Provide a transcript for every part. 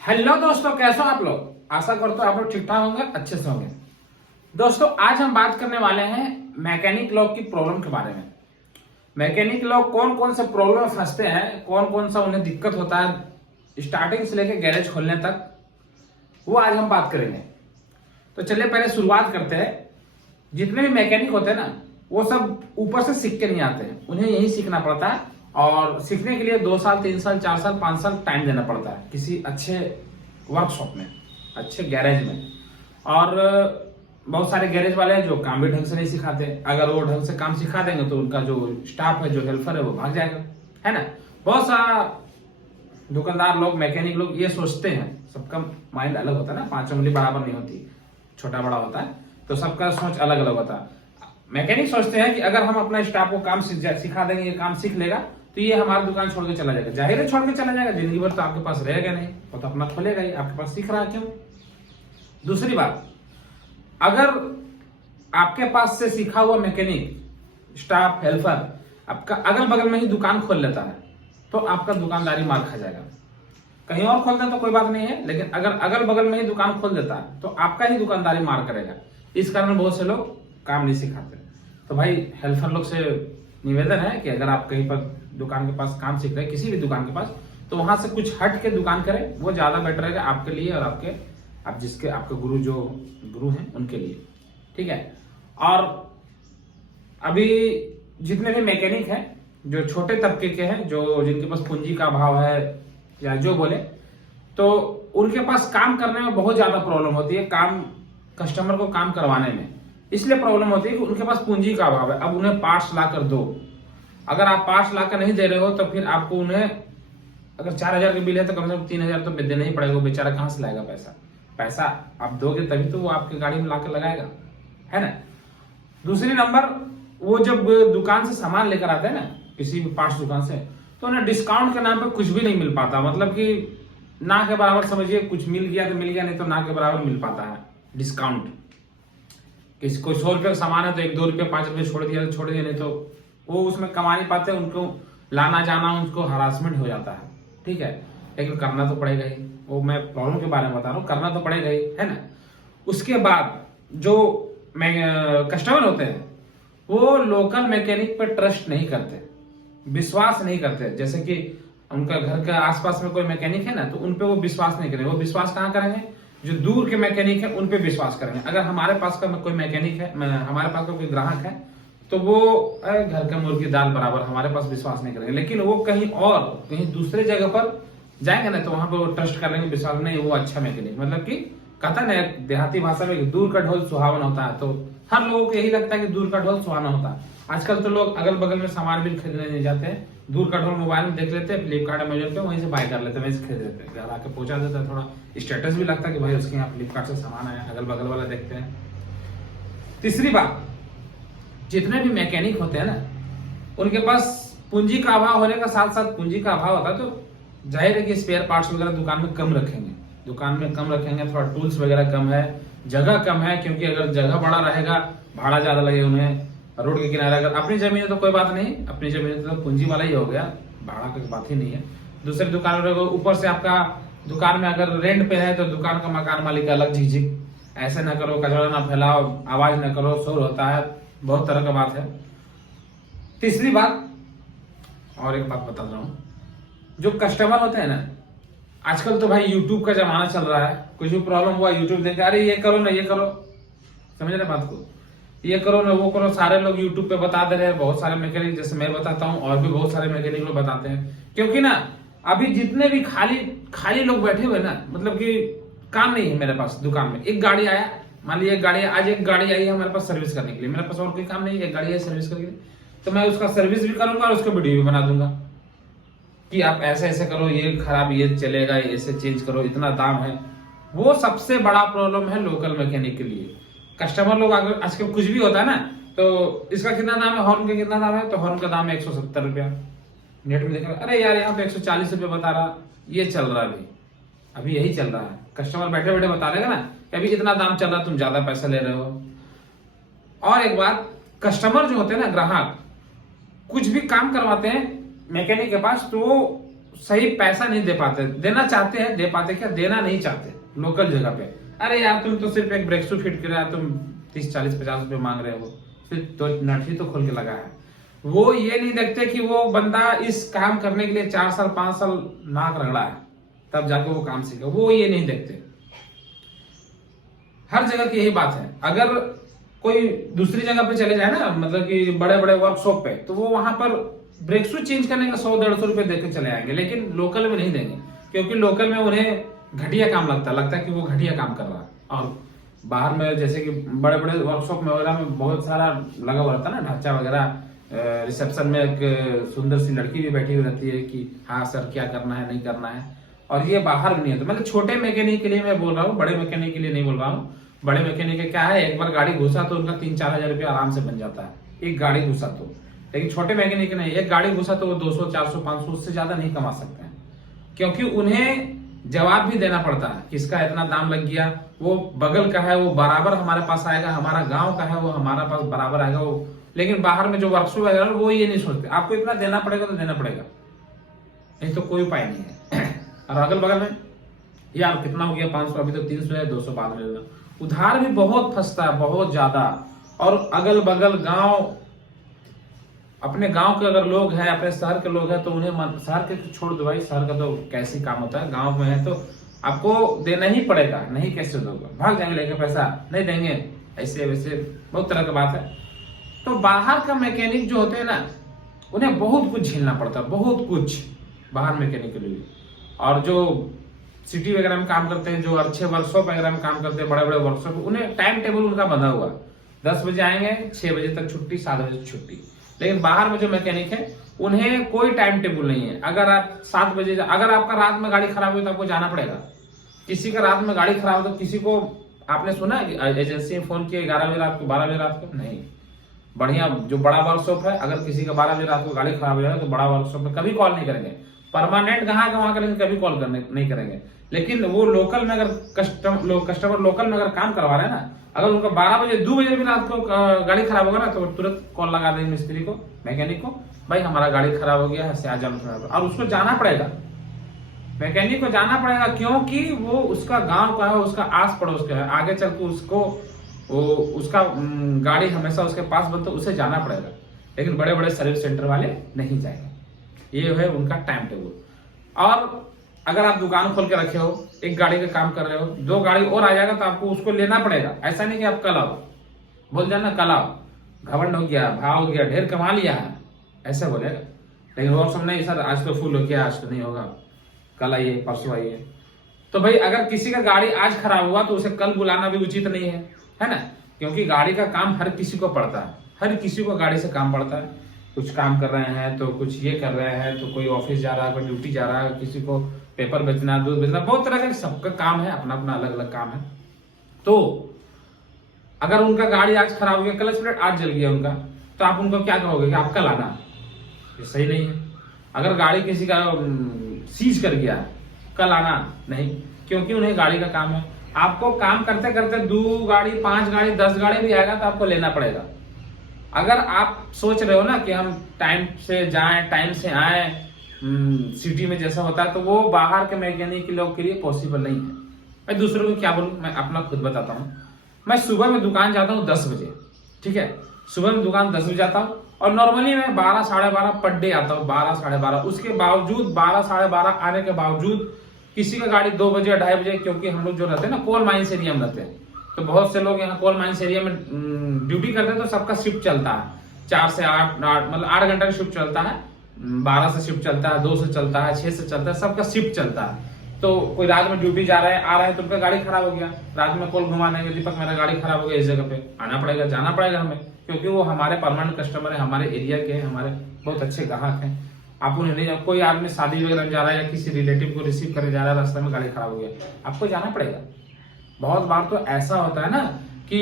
Hello दोस्तों, कैसे हो आप लोग। आशा करता हूं आप लोग ठीक ठाक होंगे, अच्छे से होंगे। दोस्तों, आज हम बात करने वाले हैं मैकेनिक लोग की प्रॉब्लम के बारे में। मैकेनिक लोग कौन कौन से प्रॉब्लम में फंसते हैं, कौन कौन सा उन्हें दिक्कत होता है स्टार्टिंग से लेकर गैरेज खोलने तक, वो आज हम बात करेंगे। तो चलिए पहले शुरुआत करते हैं। जितने भी मैकेनिक होते हैं ना, वो सब ऊपर से सीख के नहीं आते हैं, उन्हें यही सीखना पड़ता है। और सीखने के लिए 2 साल 3 साल 4 साल 5 साल टाइम देना पड़ता है किसी अच्छे वर्कशॉप में, अच्छे गैरेज में। और बहुत सारे गैरेज वाले हैं जो काम भी ढंग से नहीं सिखाते। अगर वो ढंग से काम सिखा देंगे तो उनका जो स्टाफ है, जो हेल्पर है, वो भाग जाएगा, है ना। बहुत सारा दुकानदार लोग, मैकेनिक लोग ये सोचते हैं, सबका माइंड अलग होता है ना, 5 उंगली बराबर नहीं होती, छोटा बड़ा होता है, तो सबका सोच अलग अलग होता है। मैकेनिक सोचते हैं कि अगर हम अपना स्टाफ को काम सिखा देंगे, ये काम सीख लेगा तो ये हमारी दुकान छोड़ के चला जाएगा। जाहिर है छोड़ के चला जाएगा, जिंदगी भर तो आपके पास रहेगा नहीं, वो तो अपना खोलेगा ही, आपके पास सीख रहा है क्यों। दूसरी बात, अगर आपके पास से सीखा हुआ मैकेनिक स्टाफ हेल्पर आपका अगल बगल में ही दुकान खोल लेता है तो आपका दुकानदारी मार खा जाएगा। कहीं और खोल दे तो कोई बात नहीं है, लेकिन अगर अगल बगल में ही दुकान खोल देता है तो आपका ही दुकानदारी मार करेगा। इस कारण बहुत से लोग काम नहीं सिखाते। तो भाई, हेल्पर लोग से निवेदन है कि अगर आप कहीं पर दुकान के पास काम सीख रहे हैं, किसी भी दुकान के पास, तो वहां से कुछ हट के दुकान करें, वो ज्यादा बेटर रहेगा आपके लिए और आपके गुरु हैं उनके लिए, ठीक है। और अभी जितने भी मैकेनिक हैं जो छोटे तबके के हैं, जो जिनके पास पूंजी का अभाव है या जो बोले, तो उनके पास काम करने में बहुत ज्यादा प्रॉब्लम होती है। कस्टमर को काम करवाने में इसलिए प्रॉब्लम होती है कि उनके पास पूंजी का अभाव है। अब उन्हें पार्ट्स लाकर दो, अगर आप पार्ट्स लाकर नहीं दे रहे हो तो फिर आपको उन्हें, अगर 4,000 की बिल है तो कम से कम 3,000 तो देना ही पड़ेगा। वो बेचारा कहां से लाएगा पैसा आप दोगे तभी तो वो आपकी गाड़ी में लाकर लगाएगा, है ना। दूसरी नंबर, वो जब दुकान से सामान लेकर आते हैं ना, किसी भी पार्ट्स दुकान से, तो उन्हें डिस्काउंट के नाम पे कुछ भी नहीं मिल पाता। मतलब कि ना के बराबर समझिए, कुछ मिल गया तो मिल गया, नहीं तो ना के बराबर मिल पाता है डिस्काउंट। किसी को 100 रुपये का सामान है तो 1-2 रुपये 5 रुपये छोड़ दिया तो छोड़ दिया, नहीं तो वो उसमें कमा नहीं पाते, उनको लाना जाना उनको हरासमेंट हो जाता है, ठीक है। लेकिन करना तो पड़ेगा ही, वो मैं प्रॉब्लम के बारे में बता रहा हूँ, करना तो पड़ेगा ही, है ना। उसके बाद जो कस्टमर होते हैं वो लोकल मैकेनिक पर ट्रस्ट नहीं करते, विश्वास नहीं करते। जैसे कि उनका घर के आसपास में कोई मैकेनिक है ना, तो उनपे वो विश्वास नहीं करेंगे। वो विश्वास कहाँ करेंगे? जो दूर के मैकेनिक है उन पे विश्वास करेंगे। अगर हमारे पास का कोई मैकेनिक है, हमारे पास का कोई ग्राहक है, तो वो घर का मुर्गी दाल बराबर, हमारे पास विश्वास नहीं करेंगे। लेकिन वो कहीं दूसरे जगह पर जाएंगे ना, तो वहां पर वो ट्रस्ट कर लेंगे, विश्वास नहीं, वो अच्छा मैकेनिक। मतलब कि कहता है देहाती भाषा में, दूर का ढोल सुहावन होता है। तो हर लोगों को यही लगता है कि दूर का ढोल सुहाना होता है। आजकल तो लोग अगल बगल में सामान भी खरीदने नहीं जाते हैं, दूर का ढोल मोबाइल में देख लेते हैं, फ्लिपकार्ट अमेजन पे वहीं से बाय कर लेते हैं, वहीं से खरीद लेते हैं, घर आके पहुंचा देता है। थोड़ा स्टेटस भी लगता है कि भाई उसके यहाँ फ्लिपकार्ट से सामान आया, अगल बगल वाला देखते हैं। तीसरी बात, जितने भी मैकेनिक होते हैं ना, उनके पास पूंजी का अभाव होने का साथ साथ पूंजी का अभाव होता है, तो जाहिर है कि स्पेयर पार्ट्स वगैरह दुकान में कम रखेंगे, थोड़ा टूल्स वगैरह कम है, जगह कम है, क्योंकि अगर जगह बड़ा रहेगा भाड़ा ज्यादा लगेगा उन्हें। रोड के किनारे अगर अपनी जमीन है तो कोई बात नहीं, अपनी जमीन है तो पूंजी वाला ही हो गया, भाड़ा की बात ही नहीं है। दूसरे दुकान में ऊपर से आपका दुकान में अगर रेंट पे है तो दुकान का मकान मालिक अलग झिझक, ऐसे ना करो, कचरा ना फैलाओ, आवाज ना करो, शोर होता है, बहुत तरह का बात है। तीसरी बात, और एक बात बता रहा हूं, जो कस्टमर होते हैं ना, आजकल तो भाई यूट्यूब का जमाना चल रहा है। कुछ भी प्रॉब्लम हुआ यूट्यूब देखे, अरे ये करो ना, ये करो, समझ रहे बात को, ये करो ना, वो करो, सारे लोग यूट्यूब पे बता दे रहे हैं। बहुत सारे मैकेनिक, जैसे मैं बताता हूँ, और भी बहुत सारे मैकेनिक लोग बताते हैं। क्योंकि ना अभी जितने भी खाली लोग बैठे हुए ना, मतलब कि काम नहीं है मेरे पास दुकान में। एक गाड़ी आया, मान लीजिए आज एक गाड़ी आई है हमारे पास सर्विस करने के लिए, मेरे पास और कोई काम नहीं है, एक गाड़ी है सर्विस करने के लिए, तो मैं उसका सर्विस भी करूंगा और उसका वीडियो भी बना दूंगा कि आप ऐसे ऐसे करो, ये खराब, ये चलेगा, ऐसे चेंज करो, इतना दाम है। वो सबसे बड़ा प्रॉब्लम है लोकल मैकेनिक के लिए। कस्टमर लोग अगर आजकल कुछ भी होता है ना, तो इसका कितना दाम है, हॉर्न का कितना दाम है, तो हॉर्न का दाम है 170 रुपया। नेट में देखा, अरे यार यहाँ पे 140 रुपये बता रहा, ये चल रहा है अभी यही चल रहा है। कस्टमर बैठे बैठे बता देगा ना कि अभी इतना दाम चल रहा है, तुम ज्यादा पैसा ले रहे हो। और एक बात, कस्टमर जो होते हैं ना, ग्राहक, कुछ भी काम करवाते हैं मैकेनिक के पास, तो सही पैसा नहीं दे पाते, देना चाहते हैं दे पाते क्या, देना नहीं चाहते लोकल जगह पे। अरे यार तुम तो सिर्फ एक ब्रेक शू फिट कराया, तुम 30 40 50 रुपए मांग रहे हो, सिर्फ तो नट ही तो खोल के लगा है। वो ये नहीं देखते कि वो बंदा इस काम करने के लिए 4 साल 5 साल नाक रगड़ा है, तब जाके वो काम सीखे, वो ये नहीं देखते। हर जगह की यही बात है। अगर कोई दूसरी जगह पे चले जाए ना, मतलब कि बड़े बड़े वर्कशॉप पे, तो वो वहां पर ब्रेक शू चेंज करने का 100 150 रुपए देकर चले आएंगे, लेकिन लोकल में नहीं देंगे, क्योंकि लोकल में उन्हें घटिया काम लगता है कि वो घटिया काम कर रहा है। और बाहर में जैसे कि बड़े बड़े वर्कशॉप में वगैरह में बहुत सारा लगा हुआ रहता है ना ढांचा वगैरह, रिसेप्शन में एक सुंदर सी लड़की भी बैठी हुई रहती है कि हाँ सर क्या करना है नहीं करना है। और ये बाहर भी नहीं है, तो मतलब छोटे मैकेनिक के लिए मैं बोल रहा हूँ, बड़े मैकेनिक के लिए नहीं बोल रहा हूँ। बड़े मैकेनिक क्या है, एक बार गाड़ी घुसा तो उनका 3-4 हजार रुपया आराम से बन जाता है, एक गाड़ी घुसा तो। लेकिन छोटे मैकेनिक नहीं, एक गाड़ी घुसा तो वो 200 400 500 उससे ज्यादा नहीं कमा सकते हैं, क्योंकि उन्हें जवाब भी देना पड़ता है किसका इतना दाम लग गया, वो बगल का है वो बराबर हमारे पास आएगा, हमारा गांव का है वो हमारा पास बराबर आएगा वो। लेकिन बाहर में जो वर्कशॉप वगैरह वो ये नहीं सोचते, आपको इतना देना पड़ेगा तो देना पड़ेगा, नहीं तो कोई उपाय नहीं है। और अगल बगल में यार कितना हो गया 500, अभी तो 300 है, 200 बाद में लेना। उधार भी बहुत फंसता है, बहुत ज्यादा। और अगल बगल गांव, अपने गांव के अगर लोग हैं, अपने शहर के लोग हैं, तो उन्हें शहर के छोड़ दो भाई, शहर का तो कैसी काम होता है, गांव में है तो आपको देना ही पड़ेगा, नहीं कैसे दोगे, भाग जाएंगे लेके पैसा नहीं देंगे, ऐसे वैसे बहुत तरह की बात है। तो बाहर का मैकेनिक जो होते हैं ना, उन्हें बहुत कुछ झेलना पड़ता है, बहुत कुछ बाहर मैकेनिक के लिए। और जो सिटी वगैरह में काम करते हैं, जो अच्छे वर्कशॉप वगैरह में काम करते हैं, बड़े बड़े वर्कशॉप, उन्हें टाइम टेबल उनका बंधा हुआ, 10 बजे आएंगे, 6 बजे तक छुट्टी, 7 बजे छुट्टी। लेकिन बाहर में जो मैकेनिक है उन्हें कोई टाइम टेबल नहीं है। अगर आप 7 बजे, अगर आपका रात में गाड़ी खराब हुई तो आपको जाना पड़ेगा। किसी का रात में गाड़ी खराब हो तो किसी को, आपने सुना एजेंसी में फोन किया 11 बजे रात को, 12 बजे रात को, नहीं। बढ़िया जो बड़ा वर्कशॉप है, अगर किसी का 12 बजे रात को गाड़ी खराब हो जाएगा तो बड़ा वर्कशॉप में कभी कॉल नहीं करेंगे, परमानेंट कहाँ कहाँ करेंगे, कभी कॉल करने नहीं करेंगे। लेकिन वो लोकल में अगर कस्टमर लोकल में अगर काम करवा रहे हैं ना, अगर उनका 12 बजे 2 बजे भी रात को गाड़ी खराब होगा ना, तो तुरंत कॉल लगा देंगे मिस्त्री को, मैकेनिक को, भाई हमारा गाड़ी खराब हो गया है, आ जाओ। और उसको जाना पड़ेगा, मैकेनिक को जाना पड़ेगा, क्योंकि वो उसका गांव का है, उसका आस पड़ोस का है, आगे चल के उसको उसका गाड़ी हमेशा उसके पास बनता, उसे जाना पड़ेगा। लेकिन बड़े बड़े सर्विस सेंटर वाले नहीं जाएंगे, ये है उनका टाइम टेबल। और अगर आप दुकान खोल के रखे हो, एक गाड़ी का काम कर रहे हो, 2 गाड़ी और आ जाएगा तो आपको उसको लेना पड़ेगा। ऐसा नहीं कि आप कल आओ, बोल जाना कल आओ, घमंड हो गया, भाव हो गया, ढेर कमा लिया है, ऐसे बोलेगा। लेकिन वो सब नहीं, सर आज तो फुल हो गया, आज तो नहीं होगा, कल आइए, परसों आइए। तो भाई अगर किसी का गाड़ी आज खराब हुआ तो उसे कल बुलाना भी उचित नहीं है ना, क्योंकि गाड़ी का काम हर किसी को पड़ता है, हर किसी को गाड़ी से काम पड़ता है। कुछ काम कर रहे हैं तो कुछ ये कर रहे हैं, तो कोई ऑफिस जा रहा है, कोई ड्यूटी जा रहा है, किसी को पेपर बेचना, दूध बेचना, बहुत तरह का सबका काम है, अपना अपना अलग अलग काम है। तो अगर उनका गाड़ी आज खराब हो गया, क्लच प्लेट आज जल गया उनका, तो आप उनको क्या कहोगे कि आप कल आना, ये सही नहीं है। अगर गाड़ी किसी का सीज कर गया, कल आना नहीं, क्योंकि उन्हें गाड़ी का काम है। आपको काम करते करते 2 गाड़ी 5 गाड़ी 10 गाड़ी भी आएगा तो आपको लेना पड़ेगा। अगर आप सोच रहे हो ना कि हम टाइम से जाएं, टाइम से आए, सिटी में जैसा होता है, तो वो बाहर के मैकेनिक लोग के लिए पॉसिबल नहीं है। मैं दूसरों को क्या बोलूं, मैं अपना खुद बताता हूँ। मैं सुबह में दुकान जाता हूँ 10 बजे, ठीक है, सुबह में दुकान 10 बजे जाता हूँ, और नॉर्मली मैं 12 साढ़े 12 पर डे आता हूँ, 12 साढ़े 12। उसके बावजूद 12 साढ़े 12 आने के बावजूद किसी का गाड़ी 2 बजे 2:30 बजे, क्योंकि हम लोग जो रहते हैं ना कोल माइंस एरिया में रहते हैं, तो बहुत से लोग यहाँ कोल माइंस एरिया में ड्यूटी करते हैं, तो सबका शिफ्ट चलता है 4 से 8 मतलब 8 घंटे का शिफ्ट चलता है, 12 से शिफ्ट चलता है, 2 से चलता है, 6 से चलता है, सबका शिफ्ट चलता है। तो कोई रात में ड्यूटी जा रहा है, आ रहा है, तो उनका गाड़ी खराब हो गया, रात में कॉल घुमा देंगे, दीपक मेरा गाड़ी खराब हो गया, इस जगह पे आना पड़ेगा, जाना पड़ेगा हमें, क्योंकि वो हमारे परमानेंट कस्टमर है, हमारे एरिया के हैं, हमारे बहुत अच्छे ग्राहक हैं। आप उन्हें नहीं, कोई आदमी शादी वगैरह में जा रहा है या किसी रिलेटिव को रिसीव करने जा रहा है, रास्ते में गाड़ी खराब हो गया, आपको जाना पड़ेगा। बहुत बार तो ऐसा होता है ना कि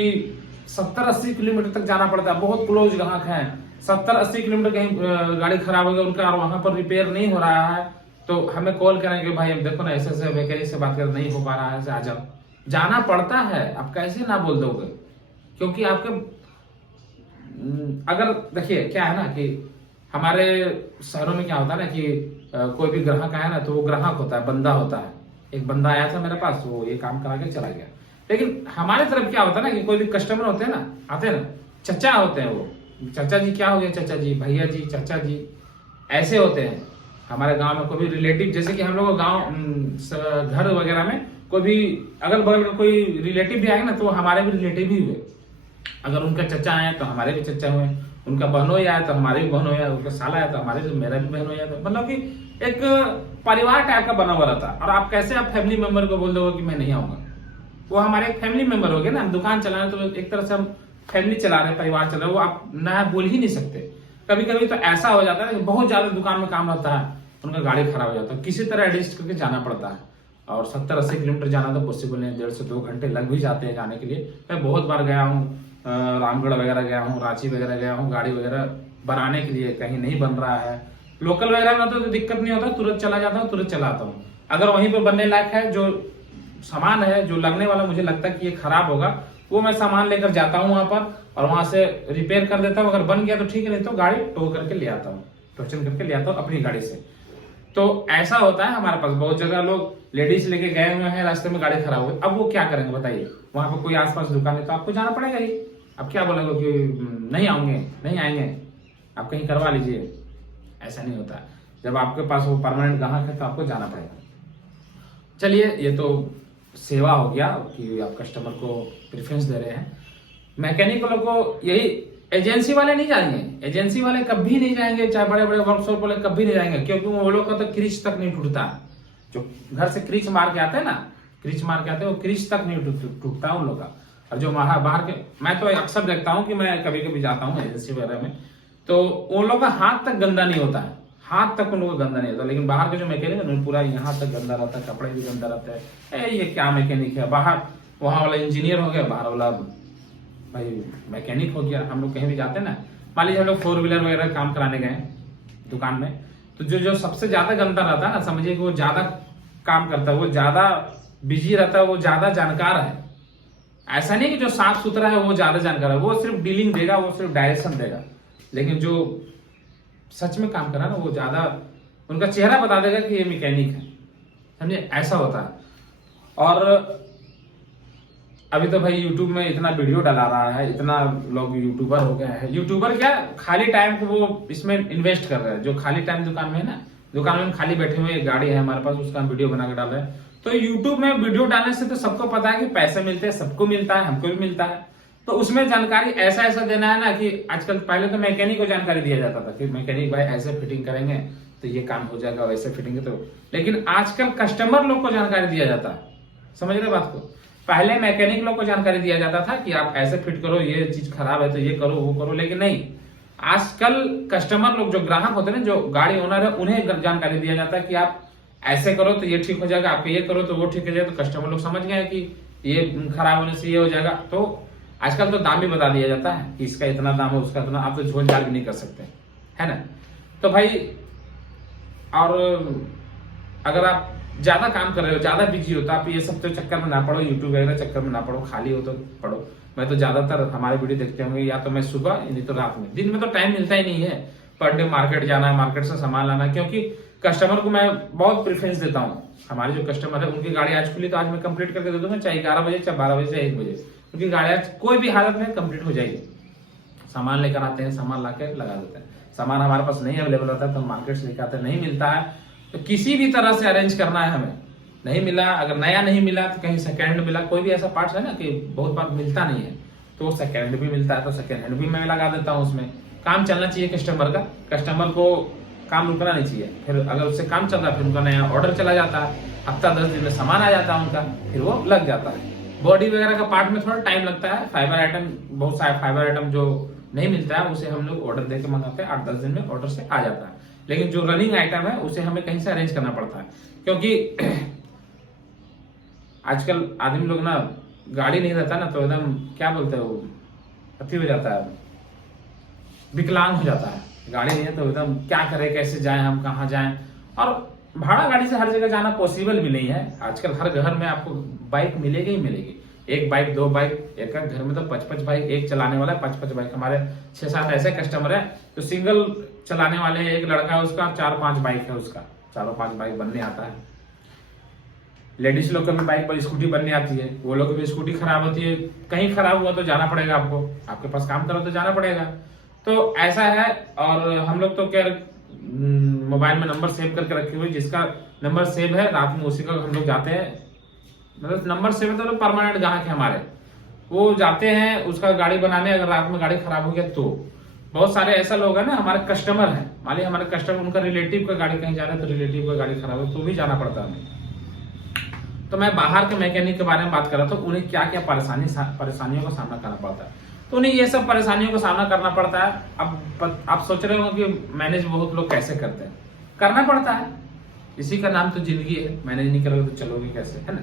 70-80 किलोमीटर तक जाना पड़ता है, बहुत क्लोज ग्राहक है, 70-80 किलोमीटर कहीं गाड़ी खराब हो गया उनका, और वहां पर रिपेयर नहीं हो रहा है, तो हमें कॉल करेंगे, भाई हम देखो ना ऐसे ऐसे मैकेनिक से बात कर, नहीं हो पा रहा है, आ जाओ। जाना पड़ता है, आप कैसे ना बोल दोगे, क्योंकि आपके अगर देखिए क्या है ना कि हमारे शहरों में क्या होता है ना कि कोई भी ग्राहक आया ना तो वो ग्राहक होता है, बंदा होता है। एक बंदा आया था मेरे पास, वो ये काम करा के चला गया। लेकिन हमारे तरफ क्या होता है ना कि कोई भी कस्टमर होते हैं ना, आते हैं ना, चचा होते हैं वो, चाचा जी क्या हो गया, चाचा जी, भैया जी, चाचा जी, ऐसे होते हैं। हमारे गांव में कोई भी रिलेटिव, जैसे कि हम लोग गांव घर वगैरह में कोई भी अगल बगल में कोई रिलेटिव भी आएगा ना तो वो हमारे भी रिलेटिव ही हुए। अगर उनका चचा आए तो हमारे भी चचा हुए, उनका बहनोई आया तो हमारे भी बहनोई आया, उनका साला आया तो हमारे भी, मेरा भी बहनोई आया। तो मतलब कि एक परिवार टाइप का बना हुआ रहता है। और आप कैसे आप फैमिली मेंबर को बोल दोगे कि मैं नहीं आऊंगा, वो हमारे एक फैमिली मेंबर हो गए ना। हम दुकान चला रहे तो एक तरह से हम फैमिली चला रहे हैं, परिवार चला रहे हैं, वो आप ना बोल ही नहीं सकते। कभी कभी तो ऐसा हो जाता है कि बहुत ज्यादा दुकान में काम रहता है, उनका गाड़ी खराब हो जाता है, किसी तरह एडजस्ट करके जाना पड़ता है। और 70-80 किलोमीटर जाना तो पॉसिबल नहीं, 1.5 से 2 घंटे लग भी जाते हैं जाने के लिए। मैं बहुत बार गया हूँ, रामगढ़ वगैरह गया हूँ, रांची वगैरह गया हूँ, गाड़ी वगैरह बनाने के लिए। कहीं नहीं बन रहा है, लोकल वगैरह में तो दिक्कत नहीं होता, तुरंत चला जाता हूँ, तुरंत चलाता हूँ। अगर वहीं पर बनने लायक है, जो सामान है जो लगने वाला मुझे लगता है कि ये खराब होगा, वो मैं सामान लेकर जाता हूँ वहां पर और वहां से रिपेयर कर देता हूँ। अगर बन गया तो ठीक है, नहीं तो गाड़ी टो करके ले आता हूँ, टोचन करके ले आता हूँ अपनी गाड़ी से। तो ऐसा होता है हमारे पास। बहुत जगह लोग लेडीज लेके गए हुए हैं, रास्ते में गाड़ी खराब हो गई, अब वो क्या करेंगे बताइए। वहां पर कोई आसपास दुकान है तो आपको जाना पड़ेगा ही। अब क्या बोलेंगे कि नहीं आऊंगे, नहीं आएंगे, आप कहीं करवा लीजिए। ऐसा नहीं होता। जब आपके पास वो परमानेंट ग्राहक है तो आपको जाना पड़ेगा। चलिए, ये तो सेवा हो गया कि आप कस्टमर को प्रेफरेंस दे रहे हैं। मैकेनिक वालों को यही, एजेंसी वाले नहीं जाएंगे, एजेंसी वाले कभी नहीं जाएंगे, चाहे बड़े बड़े वर्कशॉप वाले कभी नहीं जाएंगे, क्योंकि वो लोग का तो क्रीच तक नहीं टूटता। जो घर से क्रीच मार के आते हैं ना, क्रीच मार के आते हैं, वो क्रीच तक नहीं टूटता उन लोग का। और जो बाहर के, मैं तो अक्सर देखता हूँ कि मैं कभी कभी जाता हूँ एजेंसी वगैरह में, तो उन लोग का हाथ तक गंदा नहीं होता है, हाथ तक उन लोगों का गंदा नहीं होता। लेकिन बाहर के जो मैकेनिक है पूरा यहाँ तक गंदा रहता है, कपड़े भी गंदा रहता है। ये क्या मैकेनिक है, बाहर वहां वाला इंजीनियर हो गया, बाहर वाला भाई मैकेनिक हो गया। हम लोग कहीं भी जाते हैं ना, मान लीजिए हम लोग 4 व्हीलर वगैरह काम कराने गए दुकान में, तो जो सबसे ज्यादा गंदा रहता है ना, समझिए कि वो ज्यादा काम करता है, वो ज्यादा बिजी रहता है, वो ज्यादा जानकार है। ऐसा नहीं कि जो साफ सुथरा है वो ज्यादा जानकार है, वो सिर्फ डीलिंग देगा, वो सिर्फ डायरेक्शन देगा। लेकिन जो सच में काम करा ना, वो ज्यादा, उनका चेहरा बता देगा कि ये मैकेनिक है, समझे, ऐसा होता है। और अभी तो भाई यूट्यूब में इतना वीडियो डला रहा है, इतना लोग यूट्यूबर हो गए हैं। यूट्यूबर क्या, खाली टाइम को वो इसमें इन्वेस्ट कर रहे हैं। जो खाली टाइम दुकान में है ना, दुकान में हम खाली बैठे हुए, एक गाड़ी है हमारे पास, उसका हम वीडियो बना के डाल रहे हैं। तो यूट्यूब में वीडियो डालने से तो सबको पता है कि पैसे मिलते हैं, सबको मिलता है, हमको भी मिलता है। तो उसमें जानकारी ऐसा ऐसा देना है ना कि आजकल, पहले तो मैकेनिक को जानकारी दिया जाता था कि मैकेनिक भाई ऐसे फिटिंग करेंगे तो ये काम हो जाएगा, वैसे फिटिंग है तो। लेकिन आजकल कस्टमर लोग को जानकारी दिया जाता है, समझ रहे बात को। पहले मैकेनिक लोग को जानकारी दिया जाता था कि आप ऐसे फिट करो, ये चीज खराब है तो ये करो, वो करो। लेकिन नहीं, आजकल कस्टमर लोग, जो ग्राहक होते हैं ना, जो गाड़ी ओनर है, उन्हें जानकारी दिया जाता है कि आप ऐसे करो तो ये ठीक हो जाएगा, आप ये करो तो वो ठीक हो जाएगा। तो कस्टमर लोग समझ गए कि ये खराब होने से ये हो जाएगा। तो आजकल तो दाम भी बता दिया जाता है कि इसका इतना दाम है, उसका इतना, आप तो झोल झाल भी नहीं कर सकते, है ना। तो भाई, और अगर आप ज्यादा काम कर रहे हो, ज्यादा बिजी हो, तो आप ये सब तो चक्कर में ना पड़ो, यूट्यूब वगैरह चक्कर में ना पड़ो, खाली हो तो पढ़ो। मैं तो ज्यादातर हमारे वीडियो देखते होंगे, या तो मैं सुबह, नहीं तो रात में। दिन में तो टाइम मिलता ही नहीं है, पर डे मार्केट जाना है, मार्केट से सामान लाना, क्योंकि कस्टमर को मैं बहुत प्रेफरेंस देता हूँ। हमारे जो कस्टमर है, उनकी गाड़ी आज खुली तो आज मैं कंप्लीट करके दे दूंगा, चाहे 11 बजे, चाहे 12 बजे, चाहे 1 बजे। उनकी गाड़ी आज कोई भी हालत में कंप्लीट हो जाएगी। सामान लेकर आते हैं, सामान ला के लगा देते हैं। सामान हमारे पास नहीं अवेलेबल होता है तो मार्केट से लेकर आते हैं, नहीं मिलता है तो किसी भी तरह से अरेंज करना है हमें। नहीं मिला, अगर नया नहीं मिला तो कहीं सेकेंड हैंड मिला। कोई भी ऐसा पार्ट्स है ना कि बहुत बार मिलता नहीं है, तो वो सेकेंड हैंड भी मिलता है, तो सेकेंड हैंड भी मैं लगा देता हूँ। उसमें काम चलना चाहिए कस्टमर का, कस्टमर को काम रुकना नहीं चाहिए। फिर अगर उससे काम चल रहा है, फिर उनका नया ऑर्डर चला जाता है, हफ्ता 10 दिन में सामान आ जाता है उनका, फिर वो लग जाता है। बॉडी वगैरह का पार्ट में थोड़ा टाइम लगता है। फाइबर आइटम, बहुत सारे फाइबर आइटम जो नहीं मिलता है, उसे हम लोग ऑर्डर देके मंगाते हैं, 8-10 दिन में ऑर्डर से आ जाता है। लेकिन जो रनिंग आइटम है उसे हमें कहीं से अरेंज करना पड़ता है, क्योंकि आजकल आदमी लोग ना, गाड़ी नहीं रहता ना तो एकदम क्या बोलते हैं, वो अति हो जाता है, विकलांग हो जाता है। गाड़ी नहीं है तो एकदम क्या करे, कैसे जाएं, हम कहाँ जाएं। और भाड़ा गाड़ी से हर जगह जाना पॉसिबल भी नहीं है। आजकल हर घर में आपको बाइक मिलेगी ही मिलेगी, 1 बाइक 2 बाइक, एक घर में तो 5-5 बाइक एक चलाने वाला है, 5-5 बाइक। हमारे 6-7 ऐसे कस्टमर है जो सिंगल चलाने वाले हैं, एक लड़का है उसका 4-5 बाइक है उसका, 4 5 बाइक बनने आता है। लेडीज लोग का भी बाइक पर स्कूटी बनने आती है, वो लोग की भी स्कूटी खराब होती है, कहीं खराब हुआ तो जाना पड़ेगा आपको, आपके पास काम करो तो जाना पड़ेगा। तो ऐसा है। और हम लोग तो क्या मोबाइल में नंबर सेव करके रखे हुए, जिसका नंबर सेव है रात में उसी का हम लोग जाते हैं, मतलब नंबर सेव है तो परमानेंट ग्राहक है हमारे, वो जाते हैं उसका गाड़ी बनाने। अगर रात में गाड़ी खराब हो गया तो बहुत सारे ऐसा लोग हैं ना हमारे कस्टमर हैं, मान लीजिए हमारे कस्टमर, उनका रिलेटिव का गाड़ी कहीं जा रहा है तो रिलेटिव का गाड़ी खराब है तो भी जाना पड़ता है हमें। तो मैं बाहर के मैकेनिक के बारे में बात कर रहा था, उन्हें क्या क्या परेशानियों का सामना करना पड़ता है। तो उन्हें ये सब परेशानियों का सामना करना पड़ता है। अब आप सोच रहे हो कि मैनेज बहुत लोग कैसे करते हैं, करना पड़ता है, इसी का नाम तो जिंदगी है। मैनेज नहीं करोगे तो चलोगे कैसे, है ना।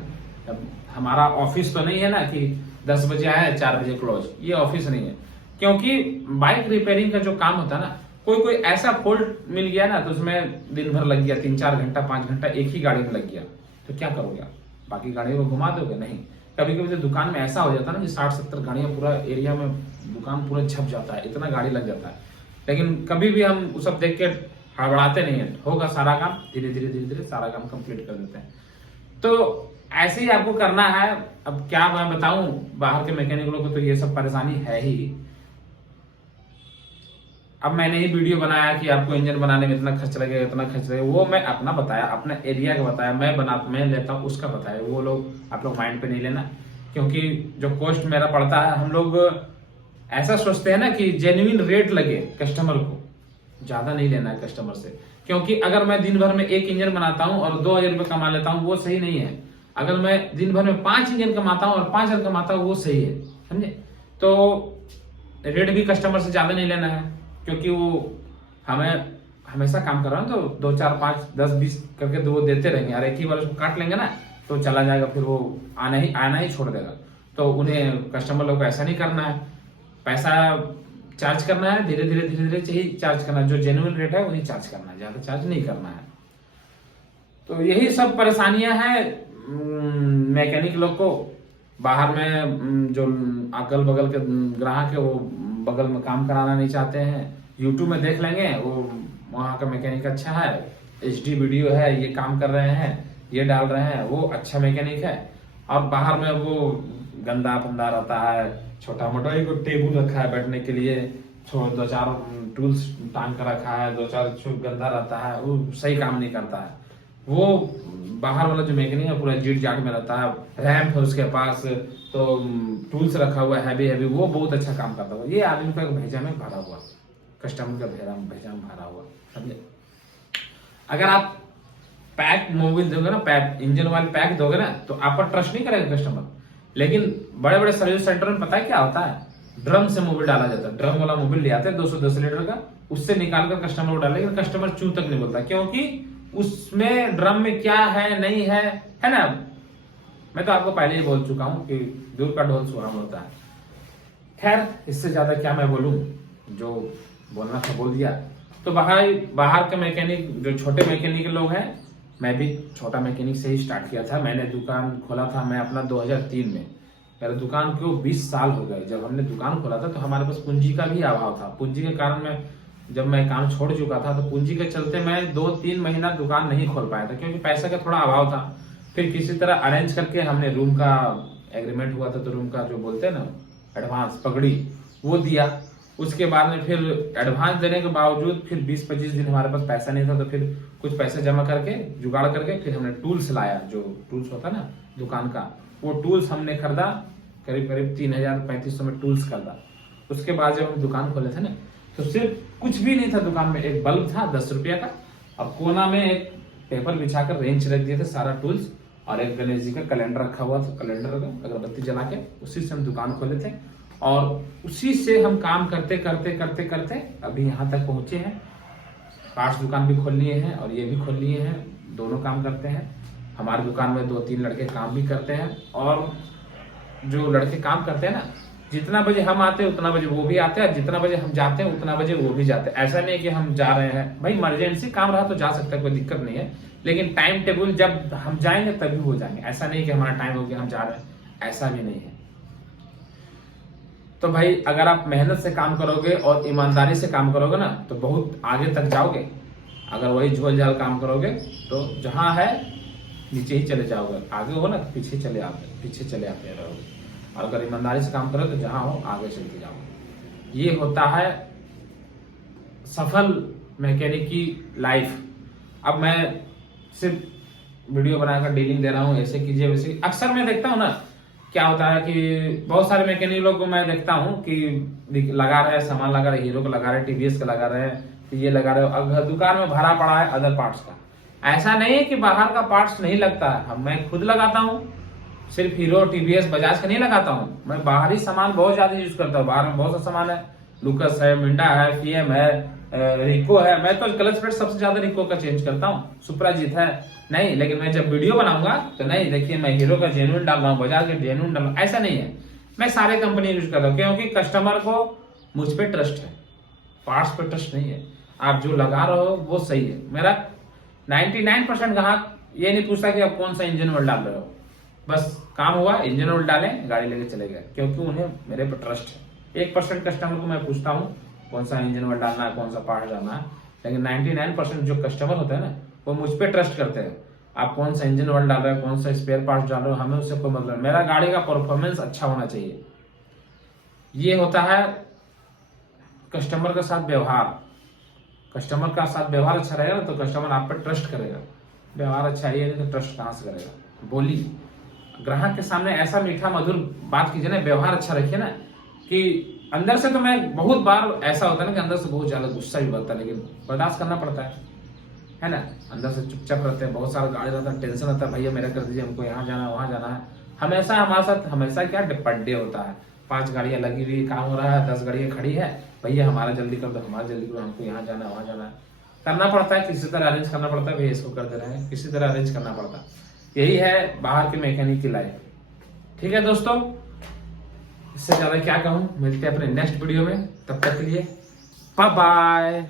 अब हमारा ऑफिस तो नहीं है ना कि 10 बजे आए 4 बजे क्लोज, ये ऑफिस नहीं है। क्योंकि बाइक रिपेयरिंग का जो काम होता है ना, कोई ऐसा फॉल्ट मिल गया ना तो उसमें दिन भर लग गया, 3 4 घंटा 5 घंटा एक ही गाड़ी में लग गया, तो क्या करोगे आप, बाकी गाड़ियों को घुमा दोगे? नहीं। कभी कभी तो दुकान में ऐसा हो जाता है ना कि 60 70 गाड़ियां पूरा एरिया में, दुकान पूरा छप जाता है, इतना गाड़ी लग जाता है। लेकिन कभी भी हम वो सब देख के हड़बड़ाते नहीं है, होगा सारा काम, धीरे धीरे सारा काम कंप्लीट कर देते हैं। तो ऐसे ही आपको करना है। अब क्या मैं बताऊं, बाहर के मैकेनिकों को तो ये सब परेशानी है ही। अब मैंने ही वीडियो बनाया कि आपको इंजन बनाने में इतना खर्च लगेगा, इतना खर्च लगेगा, वो मैं अपना बताया, अपना एरिया का बताया, मैं लेता हूँ उसका बताया। वो लोग आप लोग माइंड पे नहीं लेना, क्योंकि जो कॉस्ट मेरा पड़ता है, हम लोग ऐसा सोचते हैं ना कि जेन्युइन रेट लगे कस्टमर को, ज्यादा नहीं लेना है कस्टमर से। क्योंकि अगर मैं दिन भर में एक इंजन बनाता हूँ और 2000 रुपये कमा लेता हूँ, वो सही नहीं है। अगर मैं दिन भर में 5 इंजन कमाता हूँ और 5000 कमाता हूँ, वो सही है, समझे। तो रेट भी कस्टमर से ज्यादा नहीं लेना है, क्योंकि वो हमें हमेशा काम कर रहा है, तो 2 4 5 10 20 करके तो वो देते रहेंगे, और एक ही बार उसको काट लेंगे ना तो चला जाएगा, फिर वो आना ही छोड़ देगा। तो उन्हें कस्टमर लोग को ऐसा नहीं करना है, पैसा चार्ज करना है, धीरे धीरे चाहिए चार्ज करना है, जो जेन्युइन रेट है वही चार्ज करना है, ज्यादा चार्ज नहीं करना है। तो यही सब परेशानियां हैं मैकेनिक लोग को। बाहर में जो अगल बगल के ग्राहक है वो बगल में काम कराना नहीं चाहते हैं, यूट्यूब में देख लेंगे वो वहाँ का मैकेनिक अच्छा है, HD वीडियो है, ये काम कर रहे हैं, ये डाल रहे हैं, वो अच्छा मैकेनिक है। और बाहर में वो गंदा फंदा रहता है, छोटा मोटा एक टेबल रखा है बैठने के लिए, 2 4 टूल्स टांग कर रखा है, 2 4 गंदा रहता है, वो सही काम नहीं करता है। वो बाहर वाला जो मैकेनिक है पूरा जीट जाट में रहता है, रैम्प है उसके पास, तो टूल्स रखा हुआ है हैवी, वो बहुत अच्छा काम करता है। ये आदमी का भेजा में भरा हुआ, कस्टमर का भेजा में भरा हुआ, समझे। अगर आप पैक मोबिल दोगे ना, पैक इंजन वाले पैक दोगे ना, तो आप पर ट्रस्ट नहीं करेगा कस्टमर। लेकिन बड़े बड़े सर्विस सेंटर में पता है क्या होता है, ड्रम से मोबिल डाला जाता है, ड्रम वाला मोबिल ले आते हैं 210 लीटर का, उससे निकाल कर कस्टमर को डाले, लेकिन कस्टमर चू तक नहीं बोलता, क्योंकि उसमें ड्रम में क्या है नहीं है ना। मैं तो आपको पहले ही बोल चुका हूं कि दूर का ढोल सुहाना होता है। खैर, इससे ज्यादा क्या मैं बोलूं, जो बोलना था बोल दिया। तो बाहर के मैकेनिक, जो छोटे मैकेनिक लोग हैं, मैं भी छोटा मैकेनिक से ही स्टार्ट किया था। मैंने दुकान खोला था मैं अपना 2003 में, मेरे दुकान को 20 साल हो गए। जब हमने दुकान खोला था तो हमारे पास पूंजी का भी अभाव था। पूंजी के कारण जब मैं काम छोड़ चुका था तो पूंजी के चलते मैं 2-3 महीना दुकान नहीं खोल पाया था, क्योंकि पैसे का थोड़ा अभाव था। फिर किसी तरह अरेंज करके हमने रूम का एग्रीमेंट हुआ था, तो रूम का जो बोलते हैं ना एडवांस पगड़ी, वो दिया। उसके बाद में फिर एडवांस देने के बावजूद फिर 20-25 दिन हमारे पास पैसा नहीं था, तो फिर कुछ पैसे जमा करके जुगाड़ करके फिर हमने टूल्स लाया, जो टूल्स होता ना दुकान का, वो टूल्स हमने खरीदा, करीब 3000-3500 में टूल्स खरीदा। उसके बाद जब हम दुकान खोले थे ना, तो सिर्फ कुछ भी नहीं था दुकान में, एक बल्ब था 10 रुपया का, और कोना में एक पेपर बिछाकर रेंच रख दिए थे सारा टूल्स, और एक गणेश जी का कैलेंडर रखा हुआ था, कैलेंडर का अगरबत्ती जला के उसी से हम दुकान खोले थे। और उसी से हम काम करते करते अभी यहाँ तक पहुंचे हैं। पार्ट्स दुकान भी खोल लिए हैं और ये भी खोल लिए हैं, दोनों काम करते हैं। हमारी दुकान में 2-3 लड़के काम भी करते हैं, और जो लड़के काम करते हैं ना, जितना बजे हम आते हैं उतना बजे वो भी आते हैं, जितना बजे हम जाते हैं उतना बजे वो भी जाते हैं। ऐसा नहीं कि हम जा रहे हैं, भाई इमरजेंसी काम रहा तो जा सकता है, कोई दिक्कत नहीं है, लेकिन टाइम टेबल जब हम जाएंगे तभी हो जाएंगे। ऐसा नहीं कि हमारा टाइम हो गया हम जा रहे हैं, ऐसा भी नहीं है। तो भाई अगर आप मेहनत से काम करोगे और ईमानदारी से काम करोगे ना, तो बहुत आगे तक जाओगे। अगर वही झोल झाल काम करोगे तो जहां है नीचे ही चले जाओगे, आगे हो ना पीछे चले आते रहोगे। और अगर ईमानदारी से काम करो तो जहां हो आगे चलते जाओगे। ये होता है सफल मैकेनिक की लाइफ। अब मैं सिर्फ वीडियो बनाकर डीलिंग दे रहा हूँ, ऐसे कीजिए वैसे। अक्सर मैं देखता हूँ ना क्या होता है कि बहुत सारे मैकेनिक लोग को मैं देखता हूँ कि लगा रहे हैं सामान, लगा रहे हीरो का, लगा रहे टीवीएस का, लगा रहे हैं ये लगा रहे हो, अब दुकान में भरा पड़ा है अदर पार्ट्स का। ऐसा नहीं है कि बाहर का पार्ट्स नहीं लगता है, मैं खुद लगाता हूँ, सिर्फ हीरो टीवीएस बजाज का नहीं लगाता हूँ, मैं बाहरी सामान बहुत ज्यादा यूज करता हूँ। बाहर में बहुत सा सामान है, लुकस है, मिंडा है, फीएम है, रिको है। मैं तो क्लच प्लेट सबसे ज्यादा रिको का चेंज करता हूँ, सुपराजीत है नहीं। लेकिन मैं जब वीडियो बनाऊंगा तो नहीं, देखिए मैं हीरो का जेन्युइन डाल रहा हूँ, बजाज का जेन्युइन डाल रहा हूँ, ऐसा नहीं है। मैं सारे कंपनी यूज करता हूँ क्योंकि कस्टमर को मुझ पे ट्रस्ट है, पार्ट्स पे ट्रस्ट नहीं है। आप जो लगा रहे हो वो सही है। मेरा 99% ग्राहक ये नहीं पूछता कि आप कौन सा इंजन ऑयल डाल रहे हो, बस काम हुआ इंजन ऑयल डालें, गाड़ी लेके चले गए, क्योंकि उन्हें मेरे पर ट्रस्ट है। 1% कस्टमर को मैं पूछता हूँ कौन सा इंजन ऑयल डालना है, कौन सा पार्ट डालना है, लेकिन 99% जो कस्टमर होते हैं ना वो मुझ पर ट्रस्ट करते हैं। आप कौन सा इंजन ऑयल डाल रहे हो, कौन सा स्पेयर पार्ट डाल रहे हो, हमें उससे कोई मतलब। मेरा गाड़ी का परफॉर्मेंस अच्छा होना चाहिए। ये होता है कस्टमर के साथ व्यवहार। कस्टमर का साथ व्यवहार अच्छा रहेगा तो कस्टमर आप पर ट्रस्ट करेगा। व्यवहार अच्छा है नहीं तो ट्रस्ट कहाँ से करेगा। बोली ग्राहक के सामने ऐसा मीठा मधुर बात कीजिए ना, व्यवहार अच्छा रखिए ना, कि अंदर से तो मैं बहुत बार ऐसा होता है ना कि अंदर से बहुत ज्यादा गुस्सा भी बनता है, लेकिन बर्दाश्त करना पड़ता है ना। अंदर से चुपचाप रहते हैं, बहुत सारा गाड़ी रहता है, टेंशन रहता है, भैया मेरा कर दीजिए, हमको यहाँ जाना है वहाँ जाना है। हमेशा हमारे साथ हमेशा क्या पड्डे होता है, 5 गाड़ियां लगी हुई काम हो रहा है, 10 गाड़ियां खड़ी है, भैया हमारा जल्दी कर दो, हमारा जल्दी करो, हमको यहाँ जाना है वहाँ जाना है। करना पड़ता है, किसी तरह अरेंज करना पड़ता है, भैया इसको कर दे रहे हैं, किसी तरह अरेंज करना पड़ता है। यही है बाहर के मैकेनिक की लाइफ। ठीक है दोस्तों, इससे ज्यादा क्या कहूँ। मिलते हैं अपने नेक्स्ट वीडियो में, तब तक के लिए बाय बाय।